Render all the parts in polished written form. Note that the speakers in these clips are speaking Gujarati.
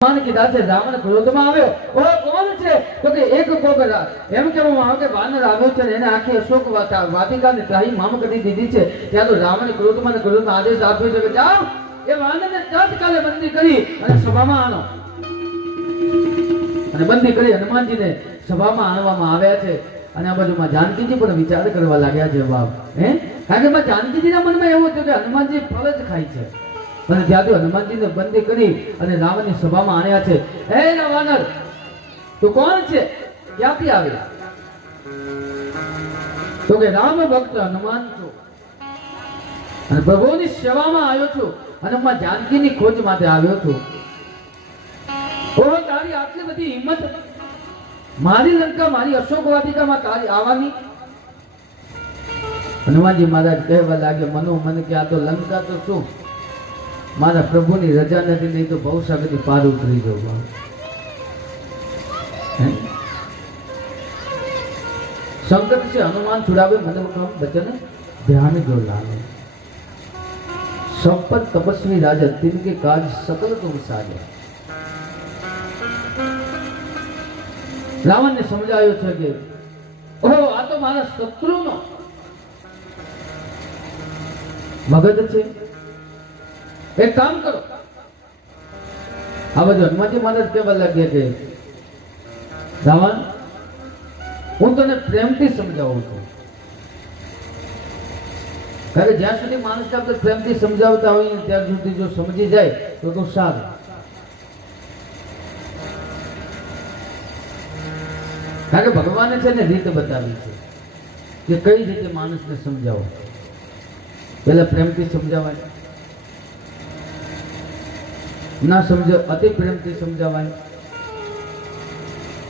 ભગવાન કીધા છે રાવણ ક્રોધમાં આવ્યો. ઓ કોણ છે? તો કે એક કોબરા. એમ કહેવામાં આવે કે વાનર આવ્યો છે એને આખી અશોક વાટિકાને ત્રાહી મામ કરી દીધી છે. ત્યાં તો રાવણ ક્રોધમાં આદેશ આપ્યો છે કે જાઓ એ વાનરને તત્કાલે બંધી કરી અને સભામાં આણો. અને બંધી કરી હનુમાનજીને સભામાં આણવામાં આવ્યા છે. અને આ બાજુમાં જાનકીજી પણ વિચાર કરવા લાગ્યા છે. બાપ કારણ કે જાનકીજીના મનમાં એવું હતું કે હનુમાનજી ફળ જ ખાય છે. અને ત્યાંથી હનુમાનજીને બંધી કરી અને રાવણની સભામાં આણ્યા છે. હે વાનર, તું કોણ છે? ક્યાંથી આવ્યા? તો કે રામ ભક્ત હનુમાન છું અને પ્રભુની સેવામાં આવ્યો છું અને હું જાનકીની ખોજ માટે આવ્યો છું. ઓ તારી આટલી બધી હિંમત મારી લંકા મારી અશોક વાટિકામાં તારી આવવાની? હનુમાનજી મહારાજ કહેવા લાગે મનો મન કે આ તો લંકા તો શું, મારા પ્રભુની રજા નથી, નહીં તો ભવસાગરથી પાર ઉતરી જવું. સંકટ से हनुमान छुड़ावे मतलब कम बचन ध्यान जो लावे. सब पर तपस्वी राजा तिनके काज सकल तुम साजे. रावण ने समझायो છે કે ઓહો આ તો મારા શત્રુનો ભગત છે. એક કામ કરો, આ બધું હનુમાનજી મહારાજ કહેવા લાગ્યા કે રાવણ હું તને પ્રેમથી સમજાવું છું. કારણ કે જ્યાં સુધી માણસને આપણે પ્રેમથી સમજાવતા હોઈએ ત્યાં સુધી જો સમજી જાય તો સારું. કારણ કે ભગવાને છે ને રીત બતાવી છે કે કઈ રીતે માણસને સમજાવો. પેલા પ્રેમથી સમજાવાય, ના સમજો અતિ પ્રેમથી સમજાવાય,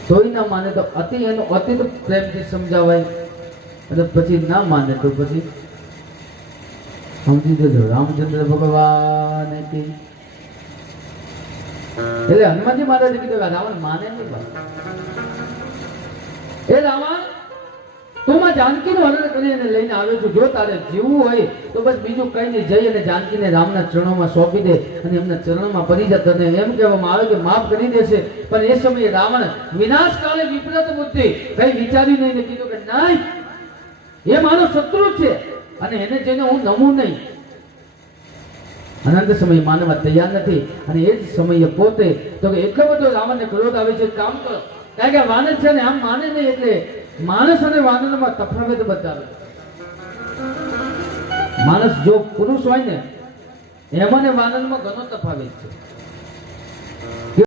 તોય ના માને તો અતિ એનો અતિ પ્રેમથી સમજાવાય, અને પછી ના માને તો પછી સમજી દેજો રામચંદ્ર ભગવાન એટલે હનુમાનજી મહારાજે કીધું કે રાવણ માને નહીં. એ રાવણ તું માં જાનકીનું હરણ કરીને લઈને આવ્યો છું. જો તારે જીવવું હોય તો બસ બીજું કઈ નહીં, જઈ અને જાનકીને રામના ચરણોમાં સોંપી દે અને એમના ચરણોમાં પડી જતો. અને એમ કહેવામાં આવે કે માફ કરી દેશે. પણ એ સમયે રાવણ વિનાશ કાળે વિપરીત બુદ્ધિ કઈ વિચાર્યું નહીં ને કીધું કે નહીં, એ મારો શત્રુ છે અને એને જઈને હું નમું નહીં. અનંત સમય માનવા તૈયાર નથી. અને એ જ સમયે પોતે તો કે એટલો બધો રાવણને ક્રોધ આવે છે. કામ કરો, કારણ કે વાનર છે ને આમ માને નહીં એટલે માણસ અને વાનરમાં તફાવત બતાવે. માણસ જો પુરુષ હોય ને એમાં ને વાનરમાં ઘણો તફાવત છે.